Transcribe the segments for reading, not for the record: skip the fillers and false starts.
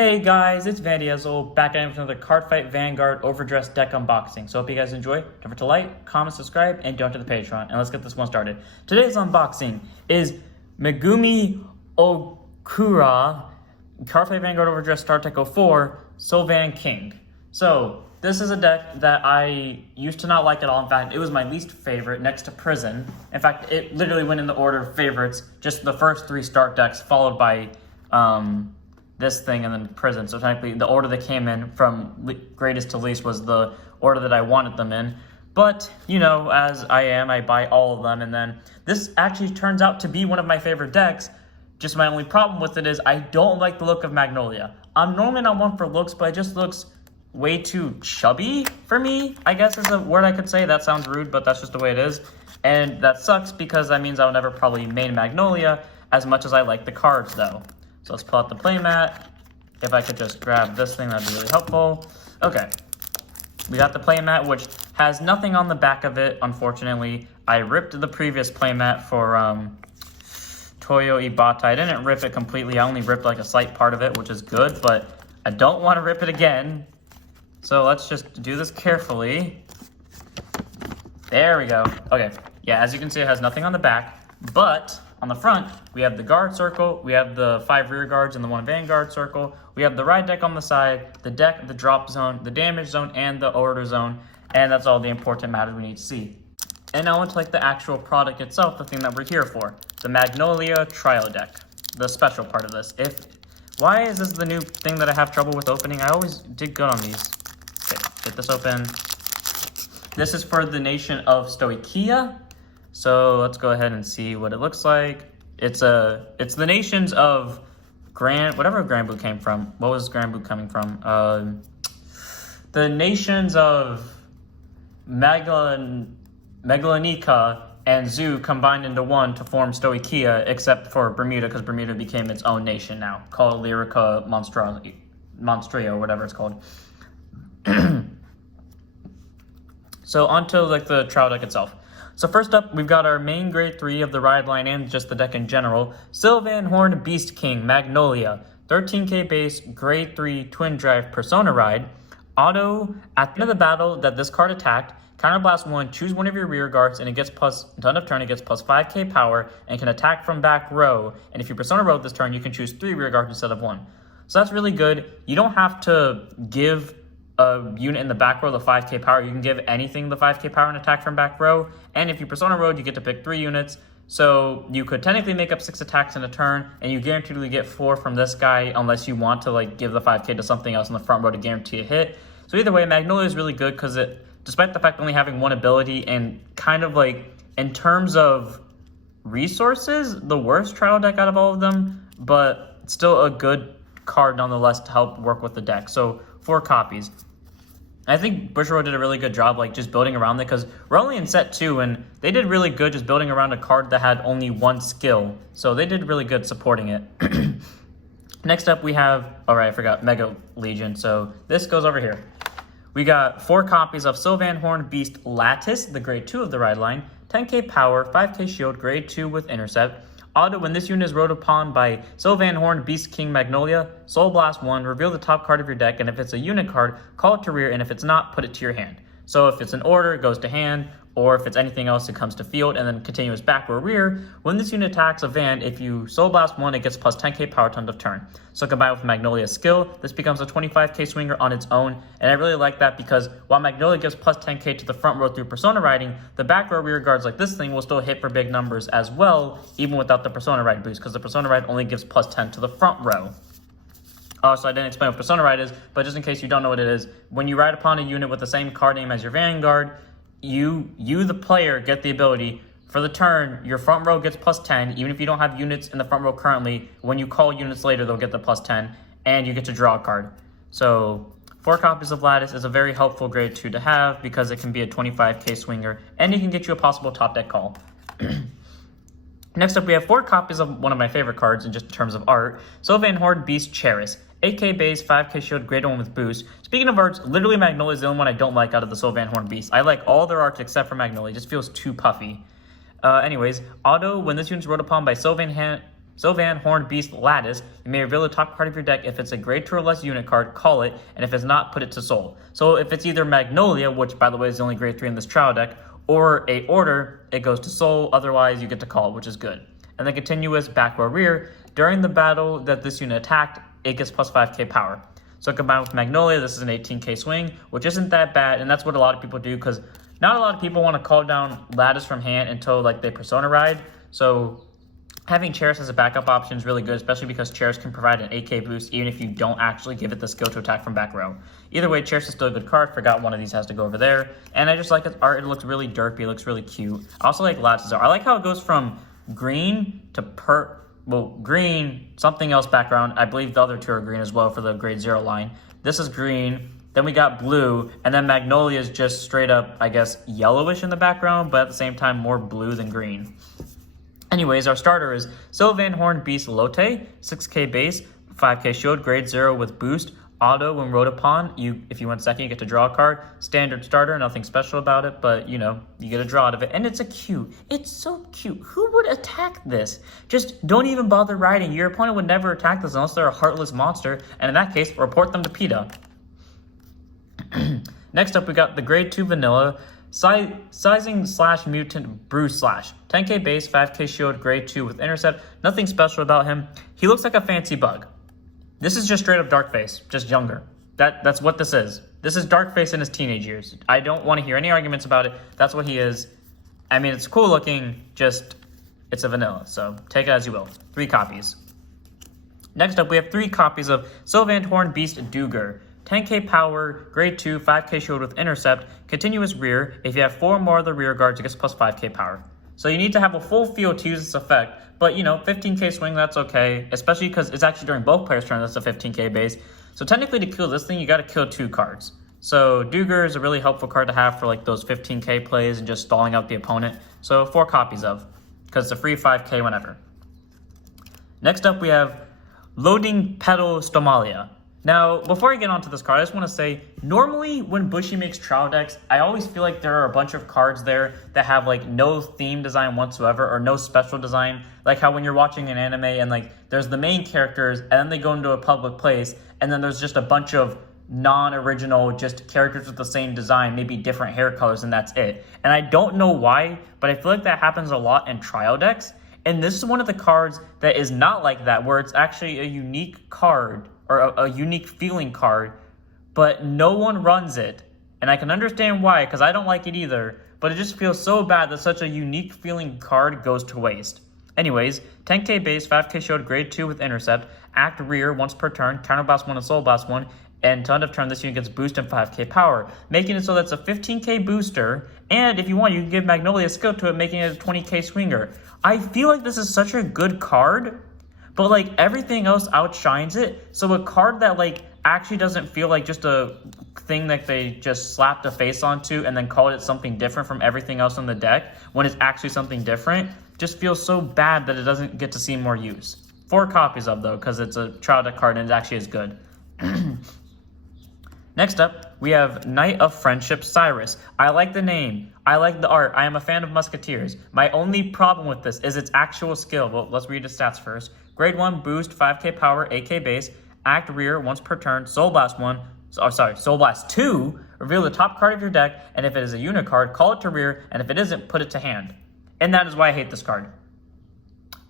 Hey guys, it's Vandiezel back at it with another Cardfight Vanguard Overdressed deck unboxing. So hope you guys enjoy. Don't forget to like, comment, subscribe, and donate to the Patreon. And let's get this one started. Today's unboxing is Megumi Okura Cardfight Vanguard Overdressed Star Tech 04 Sylvan King. So this is a deck that I used to not like at all. In fact, it was my least favorite next to Prison. In fact, it literally went in the order of favorites. Just the first three start decks followed by this thing and then Prison. So technically the order that came in from greatest to least was the order that I wanted them in. But, you know, as I am, I buy all of them. And then this actually turns out to be one of my favorite decks. Just my only problem with it is I don't like the look of Magnolia. I'm normally not one for looks, but it just looks way too chubby for me, I guess is a word I could say. That sounds rude, but that's just the way it is. And that sucks because that means I'll never probably main Magnolia as much as I like the cards, though. So let's pull out the playmat. If I could just grab this thing, that'd be really helpful. Okay, we got the playmat, which has nothing on the back of it, unfortunately. I ripped the previous playmat for Toyo Ibata. I didn't rip it completely. I only ripped like a slight part of it, which is good, but I don't want to rip it again. So let's just do this carefully. There we go. Okay, yeah, as you can see, it has nothing on the back, but on the front, we have the guard circle, we have the 5 rear guards and the 1 vanguard circle, we have the ride deck on the side, the deck, the drop zone, the damage zone, and the order zone, and that's all the important matters we need to see. And now onto like the actual product itself, the thing that we're here for, the Magnolia Trio deck, the special part of this. Why is this the new thing that I have trouble with opening? I always did good on these. Okay, get this open. This is for the nation of Stoichia. So let's go ahead and see what it looks like. It's the nations of whatever Grand Boot came from. What was Grand Boot coming from? The nations of Megalonica and Zoo combined into one to form Stoichia, except for Bermuda, because Bermuda became its own nation now, called Lyrica Monstria, whatever it's called. So onto like the trial deck itself. So first up, we've got our main grade 3 of the ride line and just the deck in general. Sylvan Horn Beast King Magnolia. 13k base, grade 3 twin drive persona ride. Auto, at the end of the battle that this card attacked, counterblast 1, choose one of your rear guards, and it gets plus, until end of turn, it gets plus 5k power and can attack from back row. And if you persona row this turn, you can choose 3 rear guards instead of 1. So that's really good. You don't have to give a unit in the back row the 5k power. You can give anything the 5k power and attack from back row. And if you persona road, you get to pick 3 units. So you could technically make up 6 attacks in a turn, and you guaranteedly get 4 from this guy unless you want to like give the 5k to something else in the front row to guarantee a hit. So either way, Magnolia is really good because it, despite the fact of only having 1 ability and kind of like in terms of resources, the worst trial deck out of all of them, but still a good card nonetheless to help work with the deck. So 4 copies. I think Bushiroad did a really good job like just building around it because we're only in set 2 and they did really good just building around a card that had only 1 skill. So they did really good supporting it. Next up we have, alright, I forgot, Mega Legion. So this goes over here. We got 4 copies of Sylvan Horn Beast Lattice, the grade 2 of the ride line, 10k power, 5k shield, grade 2 with intercept. Auto, when this unit is rode upon by Sylvan Horn Beast King Magnolia, Soul Blast 1, reveal the top card of your deck, and if it's a unit card, call it to rear, and if it's not, put it to your hand. So if it's an order, it goes to hand, or if it's anything else, it comes to field, and then continuous back or rear. When this unit attacks a van, if you Soul Blast 1, it gets plus 10k power to end of turn. So combined with Magnolia's skill, this becomes a 25k swinger on its own, and I really like that because while Magnolia gives plus 10k to the front row through persona riding, the back row rear guards like this thing will still hit for big numbers as well, even without the persona ride boost, because the persona ride only gives plus 10 to the front row. Oh, so I didn't explain what persona ride is, but just in case you don't know what it is, when you ride upon a unit with the same card name as your vanguard, you the player get the ability for the turn, your front row gets plus 10, even if you don't have units in the front row currently. When you call units later, they'll get the plus 10, and you get to draw a card. So 4 copies of Lattice is a very helpful grade 2 to have because it can be a 25k swinger, and it can get you a possible top deck call. Next up, we have 4 copies of one of my favorite cards in just terms of art, Sylvan Horn Beast Cheris. 8k base, 5k shield, grade 1 with boost. Speaking of arts, literally Magnolia is the only one I don't like out of the Sylvan Horn Beast. I like all their arts except for Magnolia. It just feels too puffy. Anyways, auto, when this unit is rode upon by Sylvan Sylvan, Horned Beast, Lattice. You may reveal the top card of your deck. If it's a grade 2 or less unit card, call it, and if it's not, put it to Soul. So if it's either Magnolia, which by the way is the only grade 3 in this trial deck, or a Order, it goes to Soul, otherwise you get to call, which is good. And then continuous, back row, rear. During the battle that this unit attacked, it gets plus 5k power. So combined with Magnolia, this is an 18k swing, which isn't that bad, and that's what a lot of people do, because not a lot of people want to call down Lattice from hand until like they Persona Ride. So having Cherish as a backup option is really good, especially because Cherish can provide an 8k boost even if you don't actually give it the skill to attack from back row. Either way, Cherish is still a good card. Forgot one of these has to go over there. And I just like its art. It looks really derpy. It looks really cute. I also like Lattice's art. I like how it goes from green to green, something else background. I believe the other two are green as well for the grade 0 line. This is green. Then we got blue, and then Magnolia is just straight up, I guess, yellowish in the background, but at the same time more blue than green. Anyways, our starter is Sylvan, Horned Beast, Lotte, 6k base, 5k shield, grade 0 with boost. Auto, when rode upon, if you went second, you get to draw a card. Standard starter, nothing special about it, but, you know, you get a draw out of it. And it's it's so cute. Who would attack this? Just don't even bother riding. Your opponent would never attack this unless they're a heartless monster, and in that case, report them to PETA. Next up, we got the grade 2 vanilla, sizing / mutant bruise / 10k base, 5k shield, grade 2 with intercept. Nothing special about him. He looks like a fancy bug. This is just straight up Darkface, just younger. That's what this is. This is Darkface in his teenage years. I don't want to hear any arguments about it. That's what he is. I mean, it's cool looking, just it's a vanilla, so take it as you will. 3 copies. Next up, we have 3 copies of Sylvan, Horned Beast, Duger. 10k power, grade 2, 5k shield with intercept, continuous rear. If you have 4 more of the rear guards, it gets plus 5k power. So you need to have a full field to use this effect, but you know, 15k swing, that's okay, especially because it's actually during both players' turns, that's a 15k base. So technically to kill this thing, you gotta kill 2 cards. So Duger is a really helpful card to have for like those 15k plays and just stalling out the opponent. So 4 copies of, because it's a free 5k whenever. Next up we have Loading Pedal Stomalia. Now, before I get onto this card, I just want to say, normally when Bushi makes trial decks, I always feel like there are a bunch of cards there that have like no theme design whatsoever or no special design. Like how when you're watching an anime and like there's the main characters and then they go into a public place and then there's just a bunch of non-original, just characters with the same design, maybe different hair colors, and that's it. And I don't know why, but I feel like that happens a lot in trial decks. And this is one of the cards that is not like that, where it's actually a unique card or a unique feeling card, but no one runs it. And I can understand why, because I don't like it either, but it just feels so bad that such a unique feeling card goes to waste. Anyways, 10k base, 5k shield, grade 2 with intercept, act rear once per turn, counterblast 1 and soul blast 1, and to end of turn, this unit gets boost and 5k power, making it so that's a 15k booster, and if you want, you can give Magnolia skill to it, making it a 20k swinger. I feel like this is such a good card, but like everything else outshines it. So a card that like actually doesn't feel like just a thing that they just slapped a face onto and then called it something different from everything else on the deck when it's actually something different just feels so bad that it doesn't get to see more use. 4 copies of though, because it's a trial deck card and it actually is good. Next up, we have Knight of Friendship Cyrus. I like the name. I like the art. I am a fan of Musketeers. My only problem with this is its actual skill. Well, let's read the stats first. Grade 1 boost, 5k power, 8k base, act rear once per turn, soul blast 1, soul blast 2, reveal the top card of your deck, and if it is a unit card, call it to rear, and if it isn't, put it to hand. And that is why I hate this card.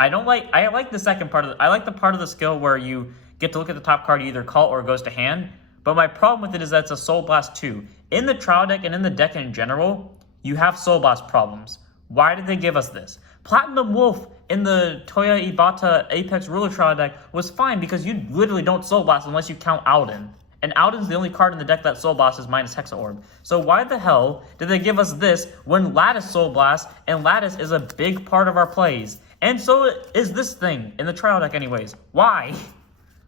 I like the second part of I like the part of the skill where you get to look at the top card, you either call or it goes to hand. But my problem with it is that it's a Soul Blast 2. In the trial deck and in the deck in general, you have Soul Blast problems. Why did they give us this? Platinum Wolf in the Toya Ibata Apex Ruler trial deck was fine because you literally don't Soul Blast unless you count Alden. And Alden's the only card in the deck that Soul Blast is minus Hexa Orb. So why the hell did they give us this when Lattice Soul Blast, and Lattice is a big part of our plays? And so is this thing in the trial deck anyways. Why?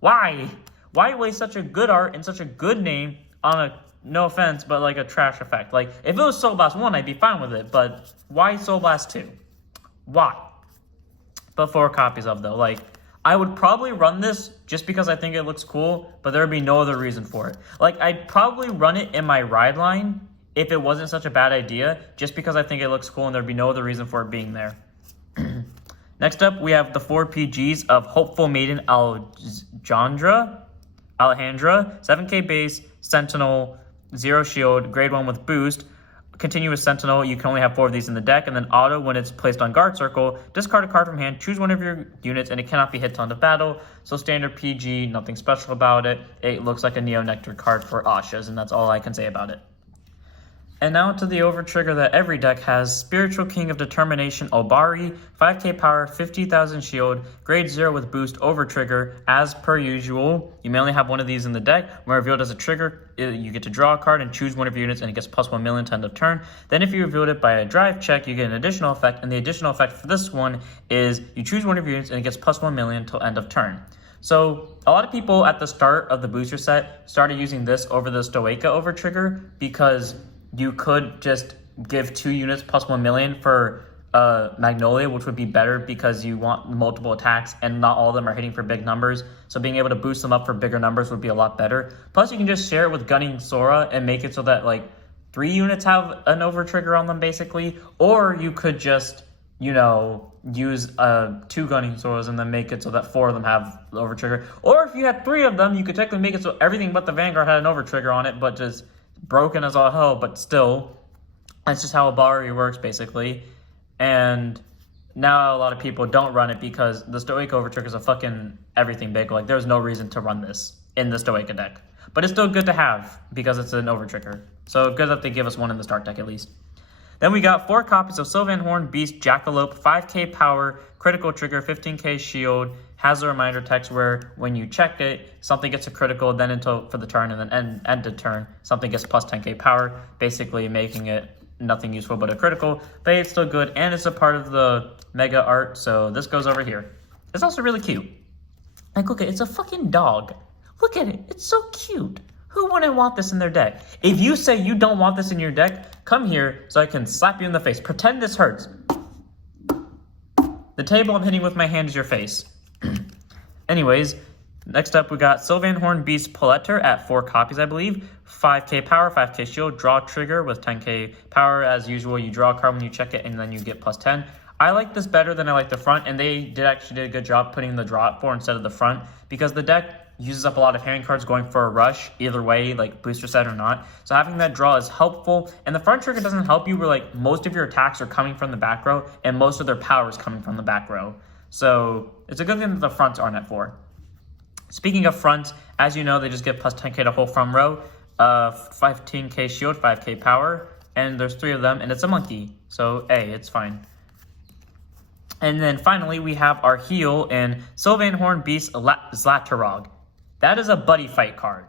Why? Why waste such a good art and such a good name on a, no offense, but like a trash effect? Like, if it was Soul Blast 1, I'd be fine with it, but why Soul Blast 2? Why? But 4 copies of, though. Like, I would probably run this just because I think it looks cool, but there would be no other reason for it. Like, I'd probably run it in my ride line if it wasn't such a bad idea, just because I think it looks cool and there'd be no other reason for it being there. Next up, we have the 4 PGs of Hopeful Maiden Alejandra, 7k base, Sentinel, 0 shield, grade 1 with boost. Continuous Sentinel, you can only have 4 of these in the deck, and then auto, when it's placed on guard circle, discard a card from hand, choose one of your units, and it cannot be hit till end of battle. So standard PG, nothing special about it. It looks like a Neo Nectar card for Asha's, and that's all I can say about it. And now to the overtrigger that every deck has, Spiritual King of Determination Obari, 5k power, 50,000 shield, grade 0 with boost overtrigger. As per usual, you may only have one of these in the deck. When revealed as a trigger, you get to draw a card and choose one of your units, and it gets plus 1 million to end of turn. Then if you revealed it by a drive check, you get an additional effect, and the additional effect for this one is you choose one of your units and it gets plus 1 million till end of turn. So a lot of people at the start of the booster set started using this over the Stoica overtrigger because you could just give 2 units plus 1 million for Magnolia, which would be better because you want multiple attacks and not all of them are hitting for big numbers. So being able to boost them up for bigger numbers would be a lot better. Plus, you can just share it with Gunning Sora and make it so that like 3 units have an overtrigger on them basically. Or you could just, you know, use 2 Gunning Soras and then make it so that 4 of them have the overtrigger. Or if you had 3 of them, you could technically make it so everything but the Vanguard had an overtrigger on it, but just broken as all hell, but still, that's just how Obari works, basically. And now a lot of people don't run it because the Stoica overtrigger is a fucking everything big. Like, there's no reason to run this in the Stoica deck. But it's still good to have because it's an overtrigger. So good that they give us one in the start deck at least. Then we got 4 copies of Sylvan Horn Beast Jackalope, 5k power, critical trigger, 15k shield, has a reminder text where when you check it, something gets a critical, then until for the turn, and then end of turn, something gets plus 10k power, basically making it nothing useful but a critical, but it's still good, and it's a part of the mega art, so this goes over here. It's also really cute. Like, look at it, it's a fucking dog. Look at it, it's so cute. Who wouldn't want this in their deck? If you say you don't want this in your deck, come here so I can slap you in the face. Pretend this hurts. The table I'm hitting with my hand is your face. Anyways, next up we got Sylvan Horn Beast Poletter at 4 copies, I believe. 5k power, 5k shield, draw trigger with 10k power. As usual, you draw a card when you check it and then you get plus 10. I like this better than I like the front, and they actually did a good job putting the draw at 4 instead of the front because the deck uses up a lot of hand cards going for a rush, either way, like booster set or not. So having that draw is helpful, and the front trigger doesn't help you where like most of your attacks are coming from the back row and most of their power is coming from the back row. So it's a good thing that the fronts aren't at 4. Speaking of fronts, as you know, they just get plus 10k to whole front row, 15k shield, 5k power, and there's 3 of them, and it's a monkey, so hey, it's fine. And then finally, we have our heel in Sylvan Horn Beast Zlatarog. That is a buddy fight card.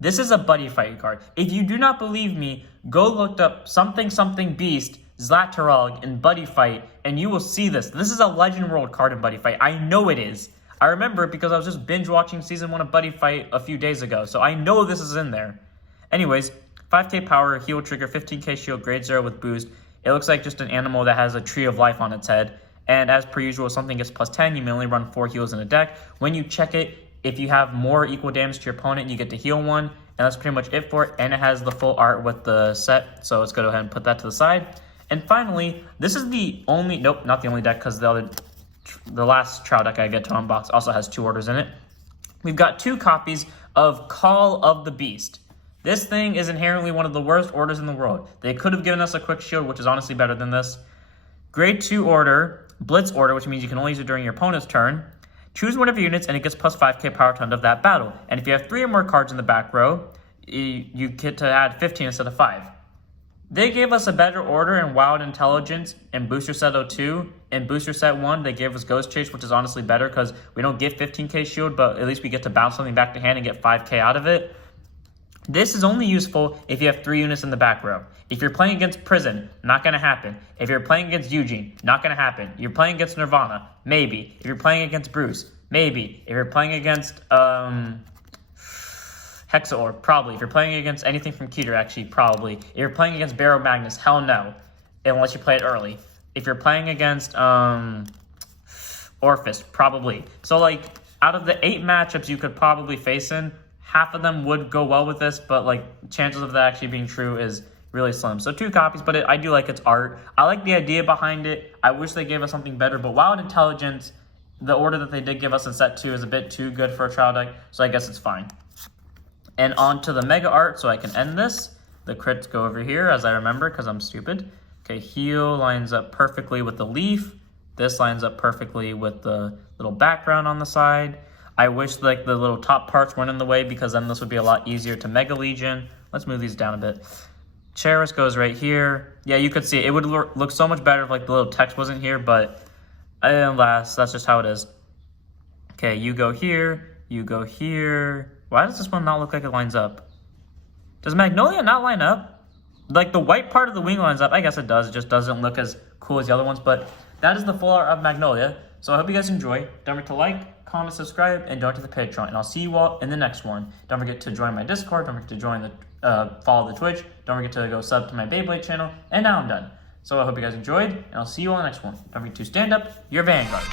This is a buddy fight card. If you do not believe me, go look up something beast Zlatarog in buddy fight, and you will see this. This is a Legend World card in buddy fight. I know it is. I remember it because I was just binge watching season 1 of Buddy Fight a few days ago, so I know this is in there. Anyways, 5k power, heal trigger, 15k shield, grade 0 with boost. It looks like just an animal that has a tree of life on its head. And as per usual, something gets plus 10. You may only run 4 heals in a deck. When you check it, if you have more equal damage to your opponent, you get to heal 1. And that's pretty much it for it. And it has the full art with the set. So let's go ahead and put that to the side. And finally, this is the only, nope, not the only deck, because the last trial deck I get to unbox also has 2 orders in it. We've got 2 copies of Call of the Beast. This thing is inherently one of the worst orders in the world. They could have given us a quick shield, which is honestly better than this. Grade 2 order, Blitz order, which means you can only use it during your opponent's turn. Choose one of your units and it gets plus 5k power to end of that battle. And if you have 3 or more cards in the back row, you get to add 15 instead of 5. They gave us a better order in Wild Intelligence in Booster Set 02. In Booster Set 1, they gave us Ghost Chase, which is honestly better because we don't get 15k shield, but at least we get to bounce something back to hand and get 5k out of it. This is only useful if you have 3 units in the back row. If you're playing against Prison, not going to happen. If you're playing against Eugene, not going to happen. You're playing against Nirvana, maybe. If you're playing against Bruce, maybe. If you're playing against Hexaor, probably. If you're playing against anything from Keter, actually, probably. If you're playing against Barrow Magnus, hell no. Unless you play it early. If you're playing against Orphis, probably. So, like, out of the 8 matchups you could probably face in, half of them would go well with this, but, like, chances of that actually being true is really slim. So 2 copies, but I do like its art. I like the idea behind it. I wish they gave us something better, but Wild Intelligence, the order that they did give us in set 2 is a bit too good for a trial deck, so I guess it's fine. And on to the Mega Art, so I can end this. The crits go over here, as I remember, because I'm stupid. Okay, Heal lines up perfectly with the leaf. This lines up perfectly with the little background on the side. I wish like the little top parts weren't in the way, because then this would be a lot easier to Mega Legion. Let's move these down a bit. Cherish goes right here. Yeah, you could see it would look so much better if like the little text wasn't here, but alas, that's just how it is. Okay, you go here, you go here. Why does this one not look like it lines up? Does Magnolia not line up? Like the white part of the wing lines up. I guess it does. It just doesn't look as cool as the other ones, but that is the full art of Magnolia. So I hope you guys enjoy. Don't forget to like, comment, subscribe, and donate to the Patreon. And I'll see you all in the next one. Don't forget to join my Discord. Don't forget to join follow the Twitch. Don't forget to go sub to my Beyblade channel. And now I'm done. So I hope you guys enjoyed, and I'll see you all in the next one. Don't forget to stand up your Vanguard.